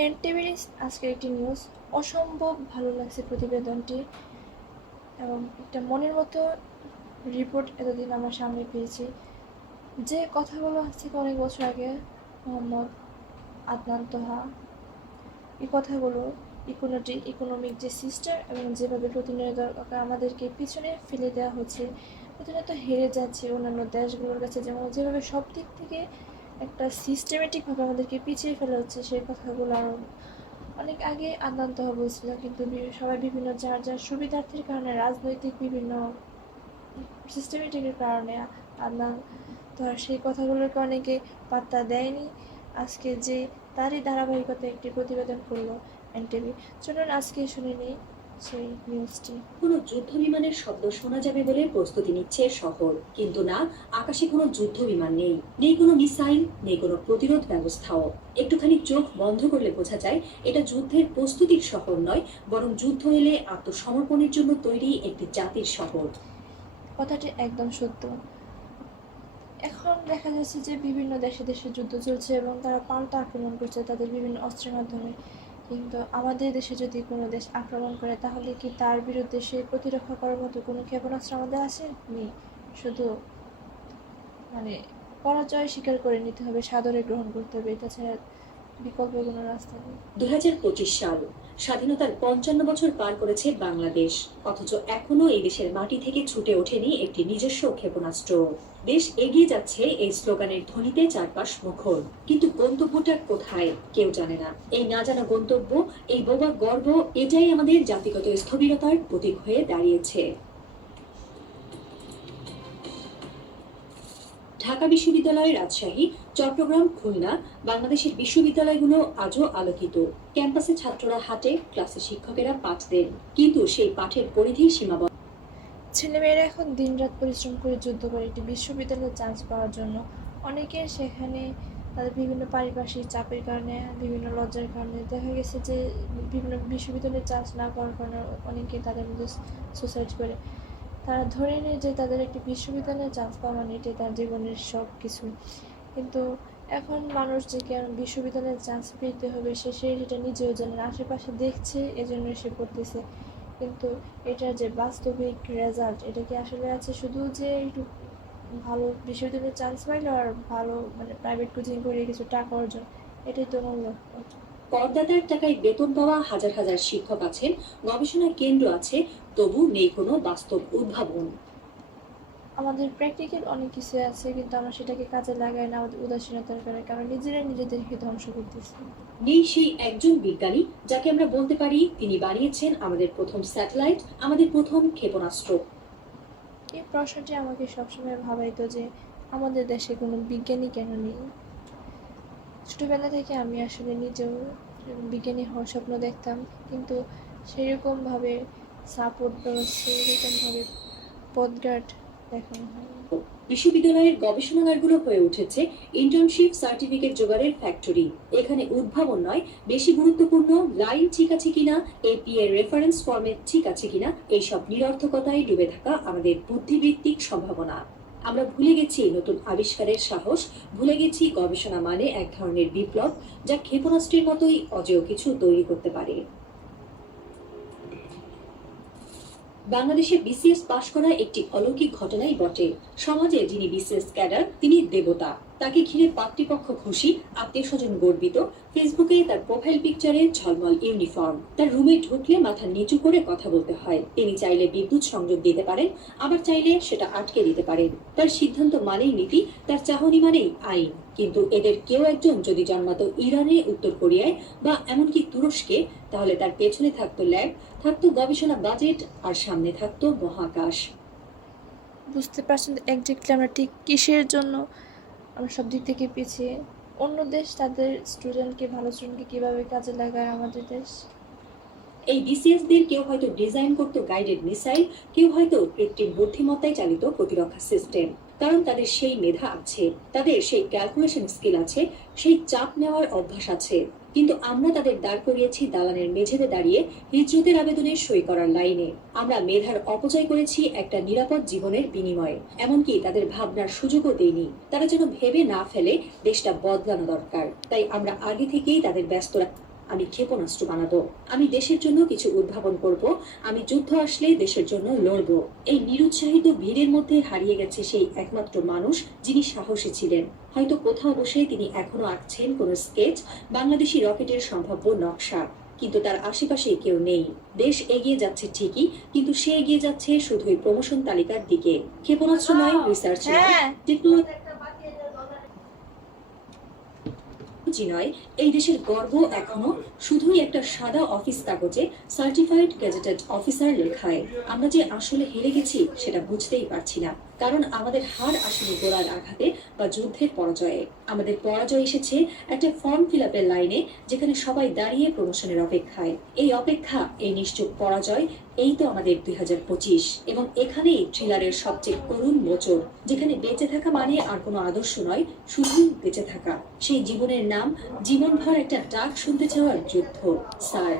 এনটিভির আজকের একটি নিউজ অসম্ভব ভালো লাগছে প্রতিবেদনটি, এবং একটা মনের মতো রিপোর্ট এতদিন আমার সামনে পেয়েছি। যে কথাগুলো আজ থেকে অনেক বছর আগে মোহাম্মদ আদনান তোহা এই কথাগুলো ইকোনমিক যে সিস্টেম এবং যেভাবে প্রতিনিয়ত আমাদেরকে পিছনে ফেলে দেওয়া হচ্ছে, প্রতিনিয়ত হেরে যাচ্ছে অন্যান্য দেশগুলোর কাছে, যেভাবে সব দিক থেকে একটা সিস্টেমেটিকভাবে আমাদেরকে পিছিয়ে ফেলা হচ্ছে, সেই কথাগুলো আরও অনেক আগে আদনান তোহা বলছিল। কিন্তু সবাই বিভিন্ন যার যার সুবিধার্থের কারণে, রাজনৈতিক বিভিন্ন সিস্টেমেটিকের কারণে আদনান তোহার সেই কথাগুলোকে অনেকে পাত্তা দেয়নি। আজকে যে তারই ধারাবাহিকতায় একটি প্রতিবেদন করলো এনটিভি। চলুন আজকে শুনে নিই সেই নিউজটি। কোনো যুদ্ধ বিমানের শব্দ শোনা যাবে বলে প্রস্তুতি নিচ্ছে শহর, কিন্তু না, আকাশে কোনো যুদ্ধ বিমান নেই, নেই কোনো মিসাইল, নেই কোনো প্রতিরোধ ব্যবস্থাও। একটুখানি চোখ বন্ধ করলে বোঝা যায় এটা যুদ্ধের প্রস্তুতির শহর নয়, বরং যুদ্ধ এলে আত্মসমর্পণের জন্য তৈরি একটি জাতির শহর। কথাটি একদম সত্য। এখন দেখা যাচ্ছে যে বিভিন্ন দেশে দেশে যুদ্ধ চলছে এবং তারা পাল্টা আক্রমণ করছে তাদের বিভিন্ন অস্ত্রের মাধ্যমে। কিন্তু আমাদের দেশে যদি কোনো দেশ আক্রমণ করে, তাহলে কি তার বিরুদ্ধে সে প্রতিরক্ষা করার মতো কোনো ক্ষেপণাস্ত্র আমাদের আছে? নেই। শুধু পরাজয় স্বীকার করে নিতে হবে, সাদরে গ্রহণ করতে হবে, তাছাড়া বিকল্প কোনো রাস্তা নেই। 2025 সাল, স্বাধীনতার 55 বছর পার করেছে বাংলাদেশ, অথচ এখনো এই দেশের মাটি থেকে ছুটে ওঠেনি একটি নিজস্ব ক্ষেপণাস্ত্র। দেশ এগিয়ে যাচ্ছে এই স্লোগানের ধ্বনিতে চারপাশ মুখর, কিন্তু গন্তব্যটা কোথায় কেউ জানে না। এই না জানা গন্তব্য, এই বোবা গর্ব, এটাই আমাদের জাতিগত স্থবিরতার প্রতীক হয়ে দাঁড়িয়েছে। ঢাকা বিশ্ববিদ্যালয়, রাজশাহী, চট্টগ্রাম, খুলনা, বাংলাদেশের বিশ্ববিদ্যালয়গুলো আজও আলোকিত। ক্যাম্পাসে ছাত্ররা হাঁটে, ক্লাসে শিক্ষকেরা পাঠ দেন, কিন্তু সেই পাঠের পরিধি সীমাবদ্ধ। ছেলেমেয়েরা এখন দিনরাত পরিশ্রম করে যুদ্ধ করে একটি বিশ্ববিদ্যালয়ে চান্স পাওয়ার জন্য। অনেকে সেখানে তাদের বিভিন্ন পারিপার্শ্বিক চাপের কারণে, বিভিন্ন লজ্জার কারণে দেখা গেছে যে বিভিন্ন বিশ্ববিদ্যালয়ে চান্স না পাওয়ার কারণে অনেকে তাদের মধ্যে সুসাইড করে। তারা ধরে নেয় যে তাদের একটি বিশ্ববিদ্যালয়ে চান্স পাওয়া মানে এটাই তার জীবনের সব কিছু। কিন্তু এখন মানুষ যে কেন বিশ্ববিদ্যালয়ে চান্স পেতে হবে সে সেটা নিজেও জানে না, আশেপাশে দেখছে এজন্য সে পড়তেছে। কিন্তু এটার যে বাস্তবিক রেজাল্ট, এটা কি আসলে আছে শুধু যে একটু ভালো বিশ্ববিদ্যালয়ে চান্স পাইলো আর ভালো প্রাইভেট কোচিং করে কিছু টাকা অর্জন, এটাই তো মূল লক্ষ্য। করদাতার টাকায় বেতন পাওয়া হাজার হাজার শিক্ষক আছেন, গবেষণা কেন্দ্র আছে, তবু নেই কোনো বাস্তব উদ্ভাবন। আমাদের প্র্যাকটিক্যাল অনেক কিছু আছে, কিন্তু আমরা সেটাকে কাজে লাগাই না, আমাদের উদাসীনতার কারণে, কারণ নিজেরাই নিজেদেরকে ধ্বংস করতেছি। নেই সেই একজন বিজ্ঞানী যাকে আমরা বলতে পারি তিনি বানিয়েছেন আমাদের প্রথম স্যাটেলাইট, আমাদের প্রথম ক্ষেপণাস্ত্র। এই প্রশ্নটি আমাকে সবসময় ভাবাইতো যে আমাদের দেশে কোনো বিজ্ঞানী কেন নেই। ছোটোবেলা থেকে আমি আসলে নিজেও বিজ্ঞানী হওয়ার স্বপ্ন দেখতাম, কিন্তু সেরকমভাবে সাপোর্ট বা সেরকমভাবে পথঘাট দেখানো হয়নি। বিশ্ববিদ্যালয়ের গবেষণাগারগুলো হয়ে উঠেছে ইন্টার্নশিপ সার্টিফিকেট জোগাড়ের ফ্যাক্টরি। এখানে উদ্ভাবন নয়, বেশি গুরুত্বপূর্ণ লাইন ঠিক আছে কিনা, এপি এর রেফারেন্স ফরম্যাট ঠিক আছে কিনা, এইসব নিরর্থকতায় ডুবে থাকা আমাদের বুদ্ধিবৃত্তিক সম্ভাবনা। আমরা ভুলে গেছি নতুন আবিষ্কারের সাহস, ভুলে গেছি গবেষণা মানে এক ধরনের বিপ্লব যা ক্ষেপণাস্ত্রের মতোই অজেয় কিছু তৈরি করতে পারে। বাংলাদেশে বিসিএস পাশ করা একটি অলৌকিক ঘটনাই বটে। সমাজে যিনি বিসিএস ক্যাডার তিনি দেবতা, তাকে ঘিরে পাত্রীপক্ষ খুশি, আত্মীয় স্বজন গর্বিত। ফেসবুকে তার প্রোফাইল পিকচারে ঝলমল ইউনিফর্ম, তার রুমে ঢুকলে মাথা নিচু করে কথা বলতে হয়। তিনি চাইলে বিদ্যুৎ সংযোগ দিতে পারেন, আবার চাইলে সেটা আটকে দিতে পারেন। তার সিদ্ধান্ত মানেই নীতি, তার চাহনি মানেই আইন। কিন্তু এদের কেউ একজন যদি জন্মাতো ইরানে, উত্তর কোরিয়ায় বা এমনকি তুরস্কে, তাহলে তার পেছনে থাকতো ল্যাব, থাকতো গবেষণা বাজেট, আর সামনে থাকতো মহাকাশ। বুঝতে পারছেন একজাক্টলি আমরা ঠিক কিসের জন্য আমরা সব দিক থেকে পিছিয়ে? অন্য দেশ তাদের ভালো স্টুডেন্টকে কীভাবে কাজে লাগায়, আমাদের দেশ এই বিসিএস দের কেউ হয়তো ডিজাইন করতো গাইডেড মিসাইল, কেউ হয়তো কৃত্রিম বুদ্ধিমত্তায় চালিত প্রতিরক্ষা সিস্টেম। কারণ তাদের সেই মেধা আছে, তাদের সেই ক্যালকুলেশন স্কিল আছে, সেই চাপ নেওয়ার অভ্যাস আছে। কিন্তু আমরা তাদের দাঁড় করিয়েছি দালানের মেঝেতে দাঁড়িয়ে হিজরতের আবেদনে সই করার লাইনে। আমরা মেধার অপচয় করেছি একটা নিরাপদ জীবনের বিনিময়ে, এমনকি তাদের ভাবনার সুযোগও দেইনি। তারা যেন ভেবে না ফেলে দেশটা বদলানো দরকার, তাই আমরা আগে থেকেই তাদের ব্যস্ত আমি ক্ষেপণাস্ত্র বানাবো, আমি দেশের জন্য কিছু উদ্ভাবন করব, আমি যুদ্ধ আসলে দেশের জন্য লড়বো। এই নিরুৎসাহিত ভিড়ের মধ্যে হারিয়ে গেছে সেই একমাত্র মানুষ যিনি সাহসী ছিলেন। হয়তো কোথাও বসে তিনি এখনো আঁকছেন কোনো স্কেচ, বাংলাদেশি রকেটের সম্ভাব্য নকশা। কিন্তু তার আশেপাশে কেউ নেই। দেশ এগিয়ে যাচ্ছে ঠিকই, কিন্তু সে এগিয়ে যাচ্ছে শুধুই প্রমোশন তালিকার দিকে। ক্ষেপণাস্ত্র নয়, রিসার্চ নয়, হ্যাঁ টেকনোলজি নয়, এই দেশের গর্ব এখনো শুধুই একটা সাদা অফিস কাগজে সার্টিফাইড গেজেটেড অফিসার লেখায়। আমরা যে আসলে হেরে গেছি সেটা বুঝতেই পারছি না, কারণ আমাদের হার আসলে গোড়ার আঘাতে বা যুদ্ধের পরাজয়ে। আমাদের পরাজয় এসেছে একটা ফর্ম ফিল আপের লাইনে, যেখানে সবাই দাঁড়িয়ে প্রমোশনের অপেক্ষায়। এই অপেক্ষা, এই নিশ্চুপ পরাজয়, এই তো আমাদের 2025। এবং এখানেই থ্রিলারের সবচেয়ে করুণ মোচড়, যেখানে বেঁচে থাকা মানে আর কোনো আদর্শ নয়, শুধুই বেঁচে থাকা। সেই জীবনের নাম, জীবনভর একটা ডাক শুনতে চাওয়ার যুদ্ধ, স্যার।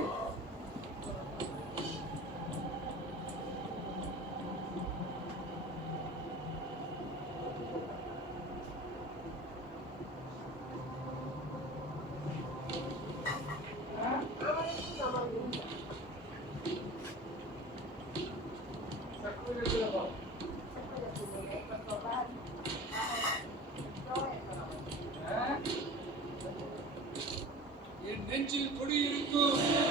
என் நெஞ்சில் குடியிருக்கும்